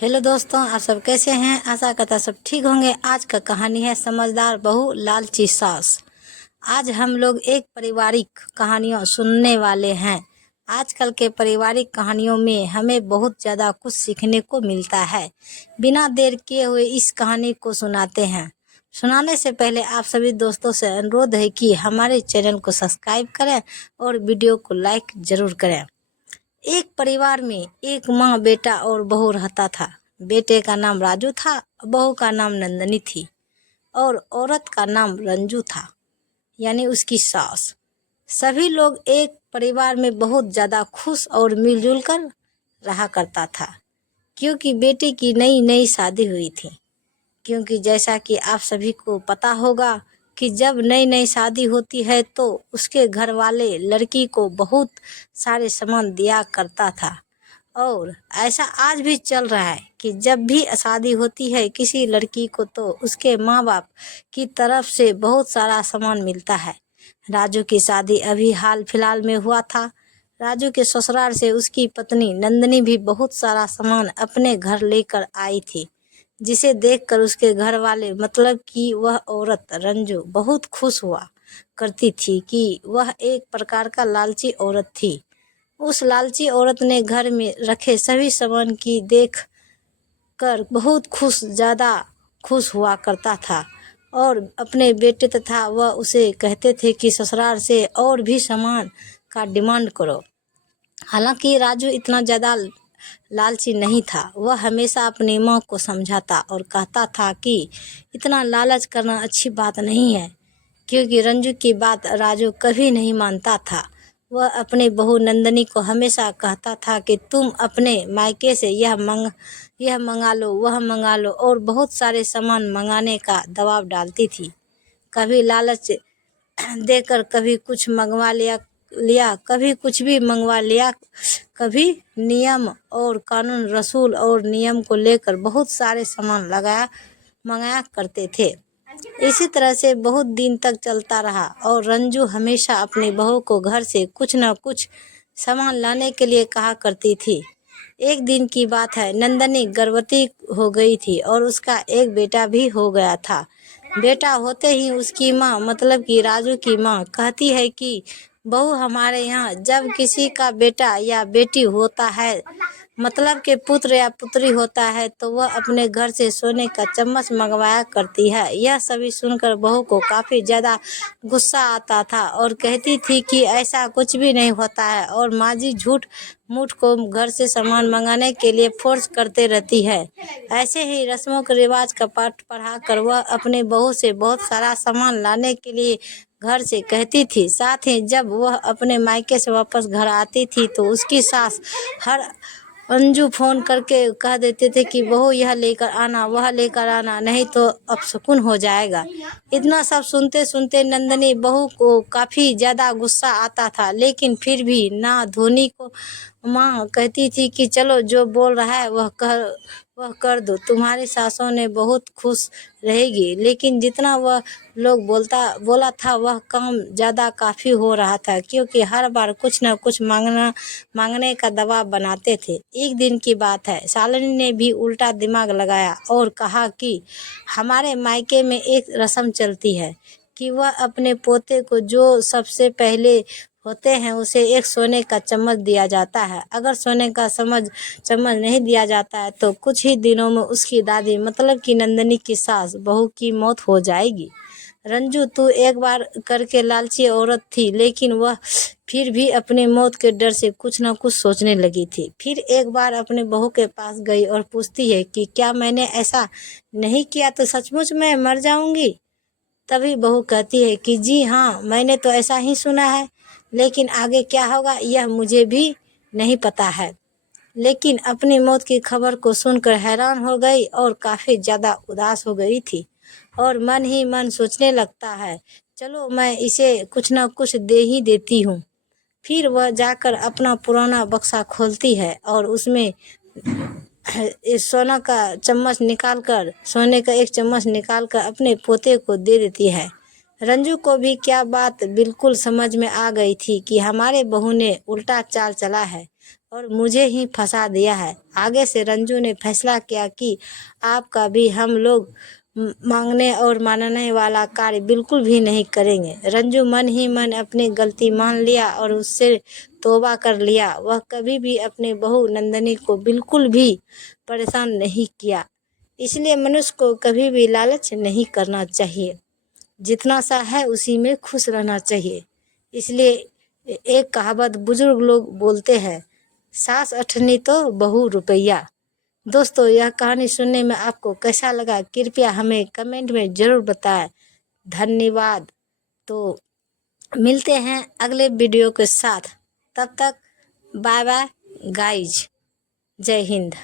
Hello दोस्तों, आप सब कैसे हैं। आशा करता सब ठीक होंगे। आज का कहानी है समझदार बहू लालची सास। आज हम लोग एक पारिवारिक कहानियाँ सुनने वाले हैं। आजकल के पारिवारिक कहानियों में हमें बहुत ज़्यादा कुछ सीखने को मिलता है। बिना देर किए हुए इस कहानी को सुनाते हैं। सुनाने से पहले आप सभी दोस्तों से अनुरोध है कि हमारे चैनल को सब्सक्राइब करें और वीडियो को लाइक ज़रूर करें। एक परिवार में एक माँ, बेटा और बहू रहता था। बेटे का नाम राजू था, बहू का नाम नंदनी थी और औरत का नाम रंजू था, यानी उसकी सास। सभी लोग एक परिवार में बहुत ज़्यादा खुश और मिलजुल कर रहा करता था, क्योंकि बेटे की नई नई शादी हुई थी। क्योंकि जैसा कि आप सभी को पता होगा कि जब नई नई शादी होती है तो उसके घर वाले लड़की को बहुत सारे सामान दिया करता था। और ऐसा आज भी चल रहा है कि जब भी शादी होती है किसी लड़की को तो उसके माँ बाप की तरफ से बहुत सारा सामान मिलता है। राजू की शादी अभी हाल फिलहाल में हुआ था। राजू के ससुराल से उसकी पत्नी नंदनी भी बहुत सारा सामान अपने घर लेकर आई थी, जिसे देखकर उसके घर वाले मतलब कि वह औरत रंजू बहुत खुश हुआ करती थी कि वह एक प्रकार का लालची औरत थी। उस लालची औरत ने घर में रखे सभी सामान की देख कर बहुत ज़्यादा खुश हुआ करता था और अपने बेटे तथा वह उसे कहते थे कि ससुराल से और भी सामान का डिमांड करो। हालांकि राजू इतना ज़्यादा लालची नहीं था। वह हमेशा अपनी माँ को समझाता और कहता था कि इतना लालच करना अच्छी बात नहीं है, क्योंकि रंजू की बात राजू कभी नहीं मानता था। वह अपने बहू नंदनी को हमेशा कहता था कि तुम अपने मायके से यह मंगा लो, वह मंगा लो और बहुत सारे सामान मंगाने का दबाव डालती थी। कभी लालच देकर कभी कुछ मंगवा लिया, कभी कुछ भी मंगवा लिया। कभी नियम और कानून, रसूल और नियम को लेकर बहुत सारे सामान मंगाया करते थे। इसी तरह से बहुत दिन तक चलता रहा और रंजू हमेशा अपनी बहू को घर से कुछ न कुछ सामान लाने के लिए कहा करती थी। एक दिन की बात है, नंदनी गर्भवती हो गई थी और उसका एक बेटा भी हो गया था। बेटा होते ही उसकी माँ मतलब कि राजू की माँ कहती है कि बहू, हमारे यहाँ जब किसी का बेटा या बेटी होता है, मतलब कि पुत्र या पुत्री होता है, तो वह अपने घर से सोने का चम्मच मंगवाया करती है। यह सभी सुनकर बहू को काफ़ी ज़्यादा गुस्सा आता था और कहती थी कि ऐसा कुछ भी नहीं होता है और माँ जी झूठ मूठ को घर से सामान मंगाने के लिए फोर्स करते रहती है। ऐसे ही रस्मों के रिवाज का पाठ पढ़ा कर वह अपने बहू से बहुत सारा सामान लाने के लिए घर से कहती थी। साथ ही जब वह अपने मायके से वापस घर आती थी तो उसकी सास हर अंजू फोन करके कह देते थे कि बहू यह लेकर आना, वह लेकर आना, नहीं तो अपशकुन हो जाएगा। इतना सब सुनते सुनते नंदनी बहू को काफ़ी ज़्यादा गुस्सा आता था, लेकिन फिर भी ना धोनी को माँ कहती थी कि चलो जो बोल रहा है वह कर दो, तुम्हारी सासों ने बहुत खुश रहेगी। लेकिन जितना वह लोग बोला था वह काम ज़्यादा काफ़ी हो रहा था, क्योंकि हर बार कुछ न कुछ मांगने का दबाव बनाते थे। एक दिन की बात है, शालिनी ने भी उल्टा दिमाग लगाया और कहा कि हमारे मायके में एक रस्म चलती है कि वह अपने पोते को जो सबसे पहले होते हैं उसे एक सोने का चम्मच दिया जाता है। अगर सोने का चम्मच नहीं दिया जाता है तो कुछ ही दिनों में उसकी दादी मतलब कि नंदनी की सास बहू की मौत हो जाएगी। रंजू, तू एक बार करके लालची औरत थी, लेकिन वह फिर भी अपनी मौत के डर से कुछ न कुछ सोचने लगी थी। फिर एक बार अपने बहू के पास गई और पूछती है कि क्या मैंने ऐसा नहीं किया तो सचमुच मैं मर जाऊंगी। तभी बहू कहती है कि जी हाँ, मैंने तो ऐसा ही सुना है, लेकिन आगे क्या होगा यह मुझे भी नहीं पता है। लेकिन अपनी मौत की खबर को सुनकर हैरान हो गई और काफ़ी ज़्यादा उदास हो गई थी और मन ही मन सोचने लगता है, चलो मैं इसे कुछ ना कुछ दे ही देती हूँ। फिर वह जाकर अपना पुराना बक्सा खोलती है और उसमें इस सोने का एक चम्मच निकाल कर अपने पोते को दे देती है। रंजू को भी क्या बात बिल्कुल समझ में आ गई थी कि हमारे बहू ने उल्टा चाल चला है। और मुझे ही फंसा दिया है। आगे से रंजू ने फैसला किया कि आपका भी हम लोग मांगने और मानने वाला कार्य बिल्कुल भी नहीं करेंगे। रंजू मन ही मन अपनी गलती मान लिया और उससे तौबा कर लिया। वह कभी भी अपने बहू नंदनी को बिल्कुल भी परेशान नहीं किया। इसलिए मनुष्य को कभी भी लालच नहीं करना चाहिए। जितना सा है उसी में खुश रहना चाहिए। इसलिए एक कहावत बुजुर्ग लोग बोलते हैं, सास अठन्नी तो बहू रुपया। दोस्तों, यह कहानी सुनने में आपको कैसा लगा कृपया हमें कमेंट में ज़रूर बताएं। धन्यवाद। तो मिलते हैं अगले वीडियो के साथ। तब तक बाय बाय गाइज। जय हिंद।